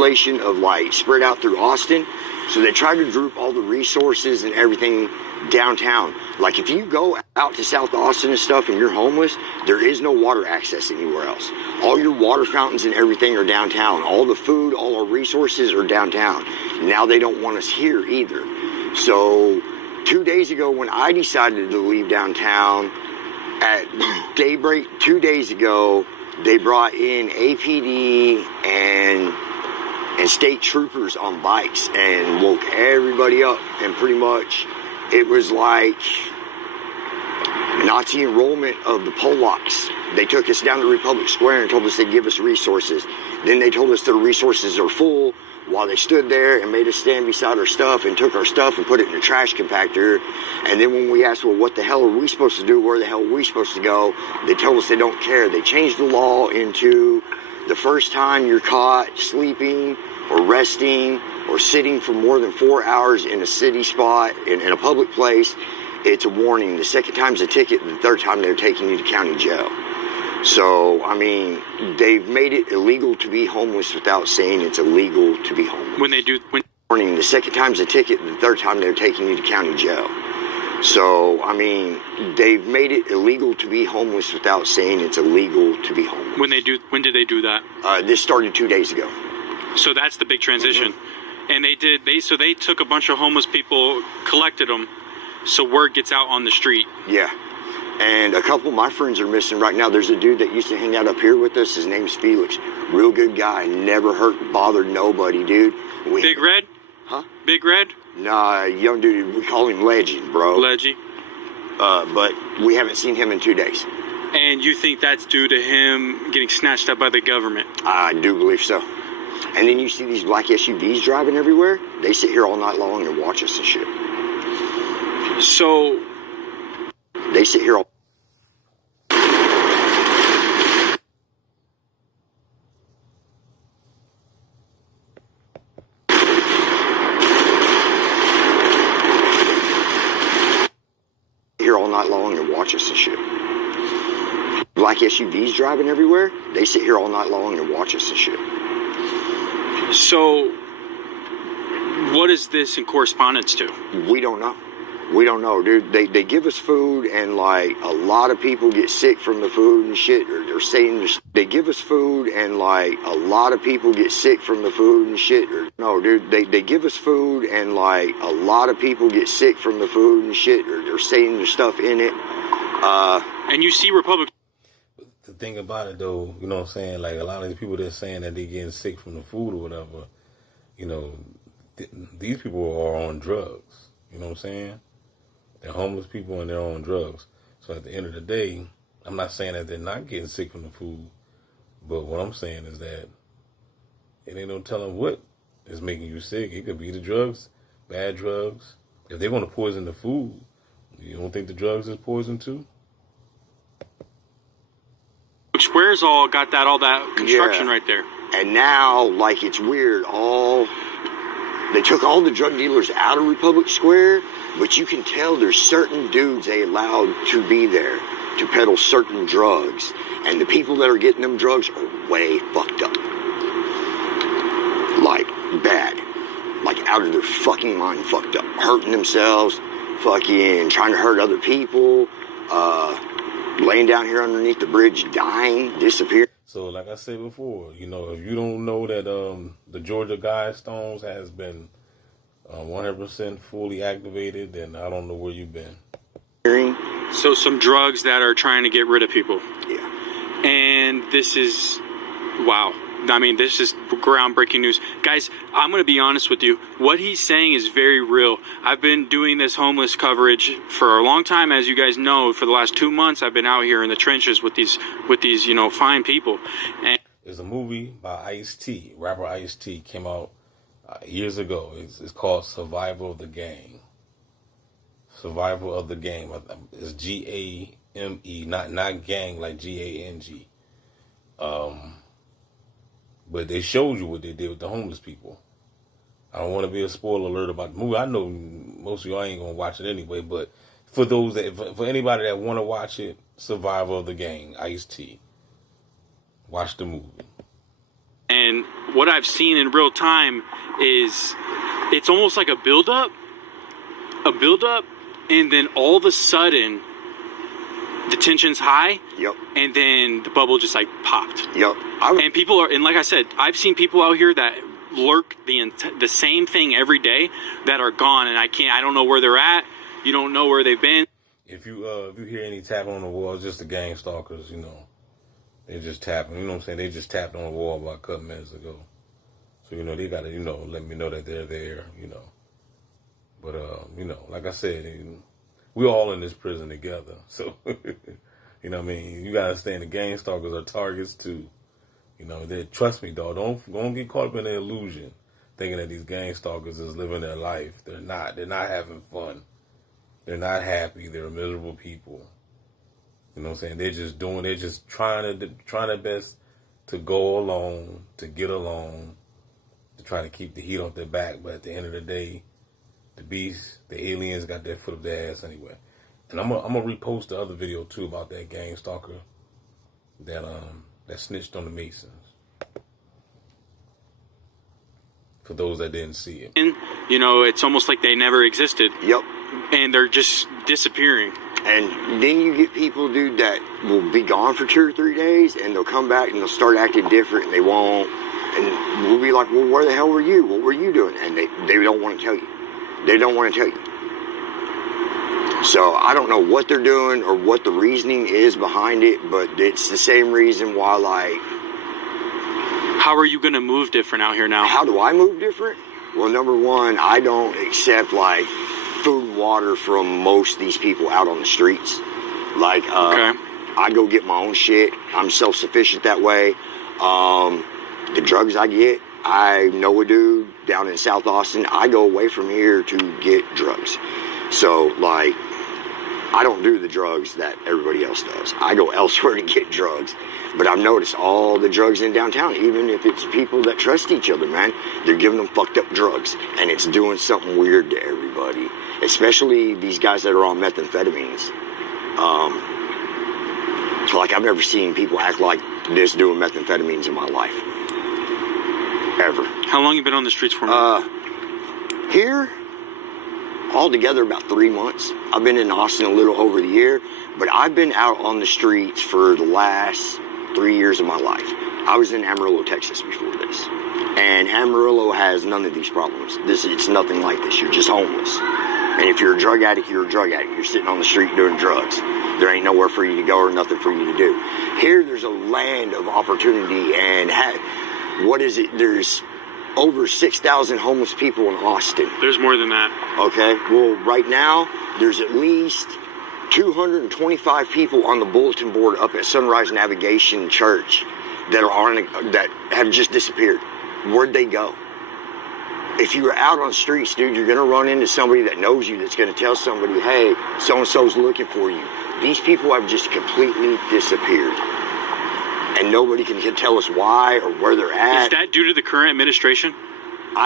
population of like spread out through Austin. So they try to group all the resources and everything downtown. Like if you go out to South Austin and stuff and you're homeless, there is no water access anywhere else. All your water fountains and everything are downtown. All the food, all our resources are downtown. Now they don't want us here either. So 2 days ago when I decided to leave downtown at daybreak 2 days ago, they brought in APD and state troopers on bikes and woke everybody up, and pretty much it was like Nazi enrollment of the Polacks. They took us down to Republic Square and told us they'd give us resources. Then they told us the resources are full while they stood there and made us stand beside our stuff and took our stuff and put it in a trash compactor. And then when we asked, well, what the hell are we supposed to do? Where the hell are we supposed to go? They told us they don't care. They changed the law into the first time you're caught sleeping or resting or sitting for more than 4 hours in a city spot, in a public place, it's a warning. The second time's a ticket. The third time they're taking you to county jail. So, I mean, they've made it illegal to be homeless without saying it's illegal to be homeless. Warning, the second time's a ticket. The third time they're taking you to county jail. So, I mean, they've made it illegal to be homeless without saying it's illegal to be homeless. When did they do that? This started 2 days ago. So that's the big transition. Mm-hmm. And they took a bunch of homeless people, collected them, so word gets out on the street. Yeah. And a couple of my friends are missing right now. There's a dude that used to hang out up here with us. His name's Felix. Real good guy. Never hurt, bothered nobody, dude. Big Red? Huh? Big Red? Nah, young dude. We call him Legend, bro. Leggy. But we haven't seen him in 2 days. And you think that's due to him getting snatched up by the government? I do believe so. And then you see these black SUVs driving everywhere. They sit here all night long and watch us and shit. So they sit here all night long and watch us and shit. Black SUVs driving everywhere. They sit here all night long and watch us and shit. So what is this in correspondence to? We don't know. We don't know, dude. They give us food, and like a lot of people get sick from the food and shit. Or they're saying they give us food, and like a lot of people get sick from the food and shit. Or no, dude. They give us food, and like a lot of people get sick from the food and shit. Or they're saying there's stuff in it. And you see Republicans. The thing about it, though, you know what I'm saying? Like a lot of these people that's saying that they're getting sick from the food or whatever, you know, these people are on drugs. You know what I'm saying? They're homeless people and they're on drugs. So at the end of the day, I'm not saying that they're not getting sick from the food, but what I'm saying is that it ain't no telling what is making you sick. It could be the drugs, bad drugs. If they're going to poison the food, you don't think the drugs is poison too? Square's all got all that construction right there. And now, like, it's weird. They took all the drug dealers out of Republic Square, but you can tell there's certain dudes they allowed to be there to peddle certain drugs. And the people that are getting them drugs are way fucked up. Like, bad. Like, out of their fucking mind fucked up. Hurting themselves, fucking trying to hurt other people, laying down here underneath the bridge, dying, disappearing. So, like I said before, you know, if you don't know that the Georgia Guidestones has been 100% fully activated, then I don't know where you've been. So some drugs that are trying to get rid of people. Yeah. And this is, wow. I mean, this is groundbreaking news. Guys, I'm going to be honest with you. What he's saying is very real. I've been doing this homeless coverage for a long time. As you guys know, for the last 2 months, I've been out here in the trenches with these, you know, fine people. And there's a movie by Ice-T, rapper Ice-T, came out years ago. It's called Survival of the Gang. Survival of the Gang. It's G-A-M-E, not gang like G-A-N-G. But they showed you what they did with the homeless people. I don't want to be a spoiler alert about the movie. I know most of y'all ain't going to watch it anyway, but for those that, for anybody that want to watch it, Survival of the Gang, Ice-T. Watch the movie. And what I've seen in real time is it's almost like a buildup, and then all of a sudden the tension's high. Yep. And then the bubble just like popped. Yep. And people are, and like I said, I've seen people out here that lurk the same thing every day that are gone, and I don't know where they're at. You don't know where they've been. If you hear any tapping on the wall, it's just the gang stalkers, you know. They're just tapping, you know what I'm saying? They just tapped on the wall about a couple minutes ago. So, you know, they got to, you know, let me know that they're there, you know. But, you know, like I said, we're all in this prison together. So, you know what I mean? You got to understand the gang stalkers are targets too. You know, trust me, dog. Don't get caught up in the illusion thinking that these gang stalkers is living their life. They're not. They're not having fun. They're not happy. They're miserable people. You know what I'm saying? They're just trying their best to go along, to get along, to try to keep the heat off their back. But at the end of the day, the beast, the aliens got their foot up their ass anyway. And I'm gonna repost the other video too about that gang stalker that snitched on the Masons. For those that didn't see it. And, you know, it's almost like they never existed. Yep. And they're just disappearing. And then you get people, dude, that will be gone for 2 or 3 days, and they'll come back and they'll start acting different, and they won't. And we'll be like, well, where the hell were you? What were you doing? And they don't want to tell you. They don't want to tell you. So I don't know what they're doing or what the reasoning is behind it, but it's the same reason why, like... How are you going to move different out here now? How do I move different? Well, number one, I don't accept, like, food and water from most of these people out on the streets. Like, okay. I go get my own shit. I'm self-sufficient that way. The drugs I get, I know a dude down in South Austin. I go away from here to get drugs. So, like, I don't do the drugs that everybody else does. I go elsewhere to get drugs. But I've noticed all the drugs in downtown, even if it's people that trust each other, man, they're giving them fucked up drugs. And it's doing something weird to everybody. Especially these guys that are on methamphetamines. Like, I've never seen people act like this doing methamphetamines in my life. Ever. How long you been on the streets for? Here, altogether about 3 months. I've been in Austin a little over the year, but I've been out on the streets for the last 3 years of my life. I was in Amarillo, Texas before this. And Amarillo has none of these problems. It's nothing like this. You're just homeless. And if you're a drug addict, you're a drug addict. You're sitting on the street doing drugs. There ain't nowhere for you to go or nothing for you to do. Here, there's a land of opportunity, and there's over 6,000 homeless people in Austin. There's more than that. Okay, well, right now, there's at least 225 people on the bulletin board up at Sunrise Navigation Church that have just disappeared. Where'd they go? If you're out on the streets, dude, you're going to run into somebody that knows you that's going to tell somebody, hey, so-and-so's looking for you. These people have just completely disappeared. And nobody can tell us why or where they're at. Is that due to the current administration?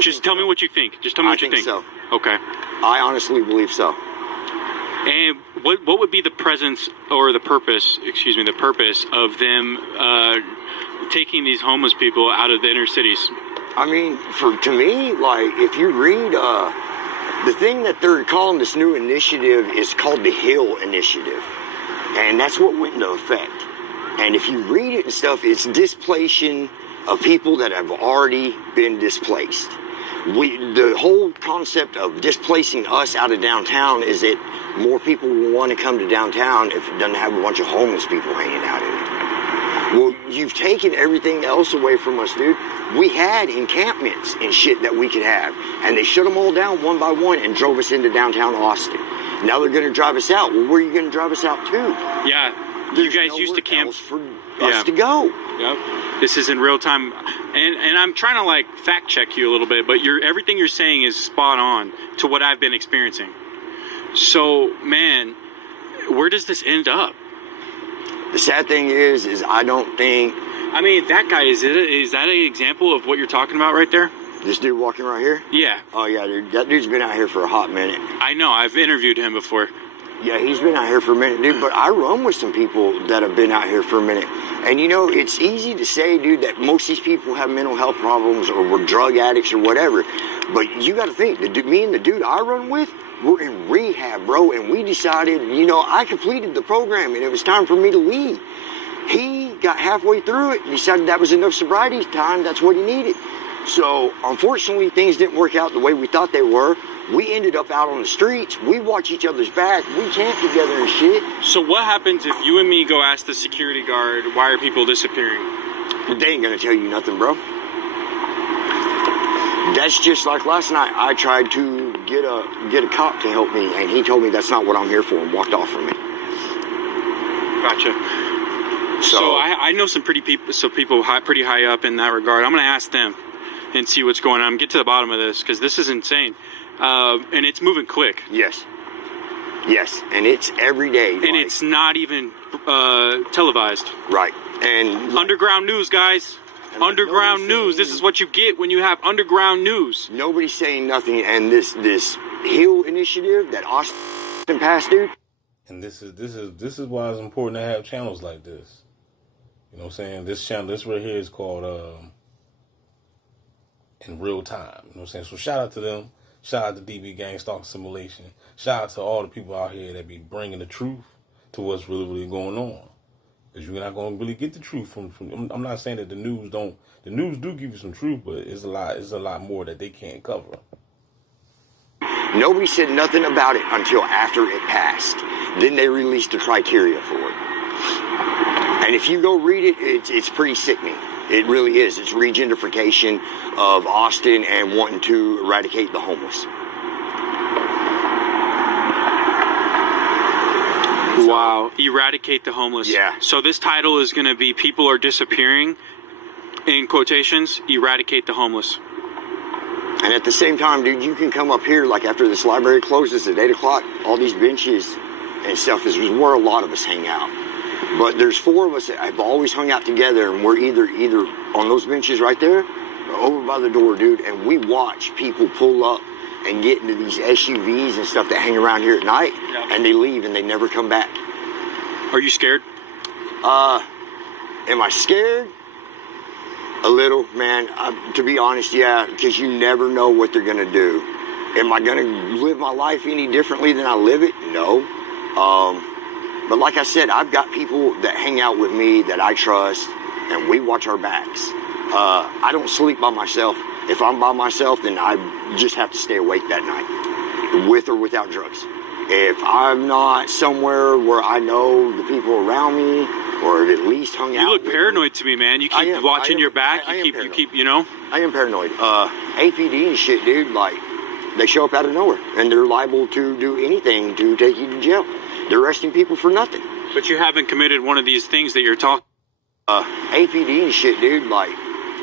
Just tell me what you think. Just tell me what you think. I think so. Okay. I honestly believe so. And what would be the presence or the purpose of them taking these homeless people out of the inner cities? I mean, to me, like, if you read, the thing that they're calling this new initiative is called the Hill Initiative. And that's what went into effect. And if you read it and stuff, it's displacing of people that have already been displaced. The whole concept of displacing us out of downtown is that more people will want to come to downtown if it doesn't have a bunch of homeless people hanging out in it. Well, you've taken everything else away from us, dude. We had encampments and shit that we could have, and they shut them all down one by one and drove us into downtown Austin. Now they're going to drive us out. Well, where are you going to drive us out to? Yeah. There's you guys used to camp for us to go. Yep. This is in real time, and I'm trying to like fact check you a little bit, but everything you're saying is spot on to what I've been experiencing. So, man, where does this end up? The sad thing is I don't think. I mean, that guy is that an example of what you're talking about right there? This dude walking right here? Yeah. Oh yeah, dude. That dude's been out here for a hot minute. I know. I've interviewed him before. Yeah, he's been out here for a minute, dude. But I run with some people that have been out here for a minute. And you know, it's easy to say, dude, that most of these people have mental health problems or were drug addicts or whatever. But you got to think, me and the dude I run with, we're in rehab, bro. And we decided, you know, I completed the program and it was time for me to leave. He got halfway through it and decided that was enough sobriety time. That's what he needed. So, unfortunately, things didn't work out the way we thought they were. We ended up out on the streets. We watch each other's back. We camp together and shit. So what happens if you and me go ask the security guard, why are people disappearing? They ain't gonna tell you nothing, bro. That's just like last night. I tried to get a cop to help me, and he told me that's not what I'm here for and walked off from me. Gotcha. So I know some pretty people pretty high up in that regard. I'm gonna ask them and see what's going on. Get to the bottom of this, because this is insane. And it's moving quick. Yes, and it's every day. And it's not even televised. Right. And underground news, guys. Underground news. This is what you get when you have underground news. Nobody's saying nothing. And this Hill initiative that Austin passed, dude. And this is why it's important to have channels like this. You know what I'm saying? This channel, this right here is called In Real Time. You know what I'm saying? So shout out to them. Shout out to DB Gang Stalker Simulation. Shout out to all the people out here that be bringing the truth to what's really going on. Because you're not going to really get the truth from. I'm not saying that the news do give you some truth, but it's a lot more that they can't cover. Nobody said nothing about it until after it passed. Then they released the criteria for it. And if you go read it, it's pretty sickening. It really is. It's regentrification of Austin and wanting to eradicate the homeless. Wow. Eradicate the homeless. Yeah. So this title is going to be People Are Disappearing, in quotations, eradicate the homeless. And at the same time, dude, you can come up here, like after this library closes at 8 o'clock, all these benches and stuff is where a lot of us hang out. But there's 4 of us that have always hung out together, and we're either on those benches right there or over by the door, dude, and we watch people pull up and get into these SUVs and stuff that hang around here at night, and they leave and they never come back. Are you scared? Am I scared? A little, man. To be honest, yeah, because you never know what they're going to do. Am I going to live my life any differently than I live it? No. But like I said, I've got people that hang out with me that I trust, and we watch our backs. I don't sleep by myself. If I'm by myself, then I just have to stay awake that night, with or without drugs. If I'm not somewhere where I know the people around me, or at least hung out. You look paranoid to me, man. You keep watching your back. You keep, you know. I am paranoid. APD and shit, dude. Like, they show up out of nowhere, and they're liable to do anything to take you to jail. They're arresting people for nothing. But you haven't committed one of these things that you're talking. APD and shit, dude. Like,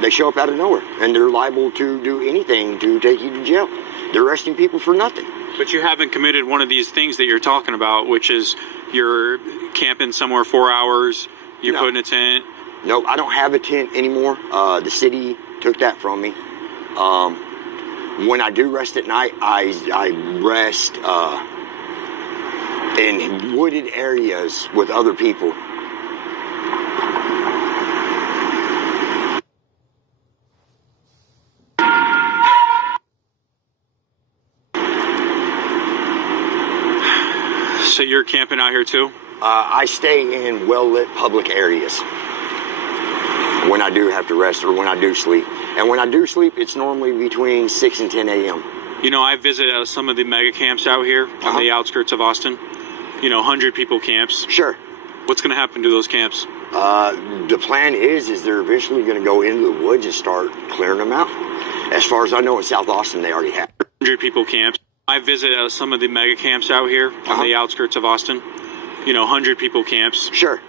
they show up out of nowhere, and they're liable to do anything to take you to jail. They're arresting people for nothing. But you haven't committed one of these things that you're talking about, which is you're camping somewhere 4 hours, you're putting a tent. No, I don't have a tent anymore. The city took that from me. When I do rest at night, I rest in wooded areas with other people. So you're camping out here too? I stay in well-lit public areas when I do have to rest or when I do sleep. And when I do sleep, it's normally between 6 and 10 a.m. You know, I visit some of the mega camps out here on the outskirts of Austin. You know, 100 people camps. Sure. What's going to happen to those camps? The plan is they're eventually going to go into the woods and start clearing them out. As far as I know, in South Austin, they already have. 100 people camps. I visit some of the mega camps out here on the outskirts of Austin. You know, 100 people camps. Sure.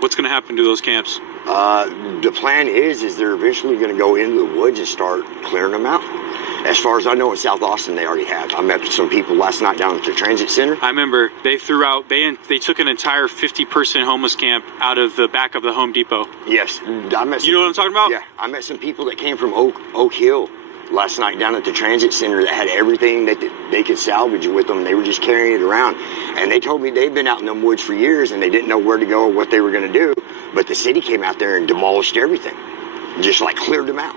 What's going to happen to those camps? The plan is they're eventually going to go into the woods and start clearing them out. As far as I know, in South Austin, they already have. I met some people last night down at the transit center. I remember they took an entire 50-person homeless camp out of the back of the Home Depot. Yes. I met some, you know what I'm talking about? Yeah. I met some people that came from Oak Hill last night down at the transit center that had everything that they could salvage with them. They were just carrying it around. And they told me they've been out in them woods for years and they didn't know where to go or what they were going to do. But the city came out there and demolished everything. Just like cleared them out.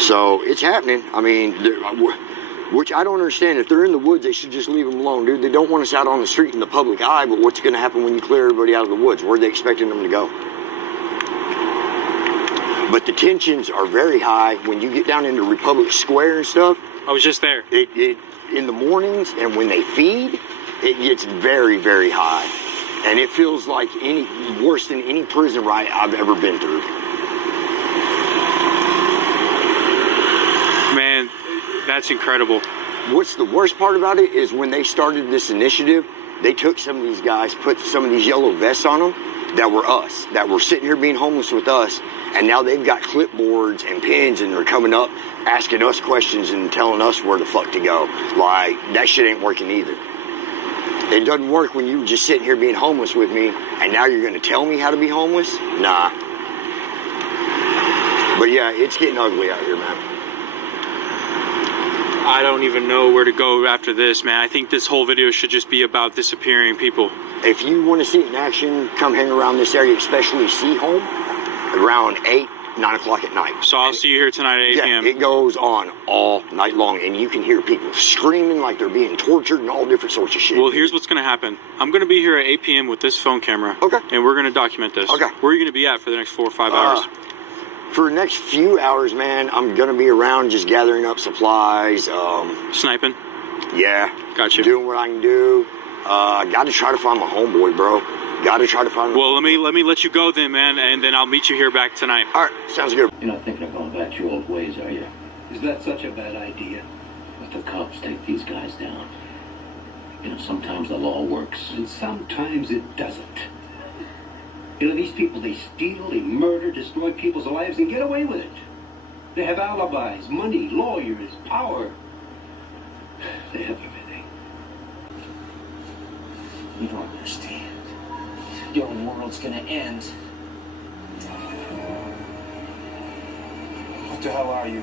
So it's happening. I mean, which I don't understand. If they're in the woods, they should just leave them alone, dude. They don't want us out on the street in the public eye, but what's going to happen when you clear everybody out of the woods? Where are they expecting them to go? But the tensions are very high when you get down into Republic Square and stuff. I was just there. It in the mornings and when they feed, it gets very, very high. And it feels like worse than any prison riot I've ever been through. Man, that's incredible. What's the worst part about it is when they started this initiative, they took some of these guys, put some of these yellow vests on them that were us, that were sitting here being homeless with us, and now they've got clipboards and pens and they're coming up asking us questions and telling us where the fuck to go. Like, that shit ain't working either. It doesn't work when you were just sitting here being homeless with me and now you're going to tell me how to be homeless? Nah. But yeah, it's getting ugly out here, man. I don't even know where to go after this, man. I think this whole video should just be about disappearing people. If you want to see it in action, come hang around this area, especially Seaholm, around 8, 9 o'clock at night. So I'll see you here tonight at 8 p.m. It goes on all night long, and you can hear people screaming like they're being tortured and all different sorts of shit. Well, here's what's going to happen. I'm going to be here at 8 p.m. with this phone camera. Okay. And we're going to document this. Okay. Where are you going to be at for the next 4 or 5 hours? For the next few hours, man, I'm going to be around just gathering up supplies. Sniping? Yeah. Gotcha. Doing what I can do. Got to try to find my homeboy, bro. Got to try to find. Well, let me let you go then, man, and then I'll meet you here back tonight. All right, sounds good. You're not thinking of going back to your old ways, are you? Is that such a bad idea? Let the cops take these guys down. You know, sometimes the law works. And sometimes it doesn't. You know, these people, they steal, they murder, destroy people's lives and get away with it. They have alibis, money, lawyers, power. They have everything. You don't understand. Your world's gonna end. What the hell are you?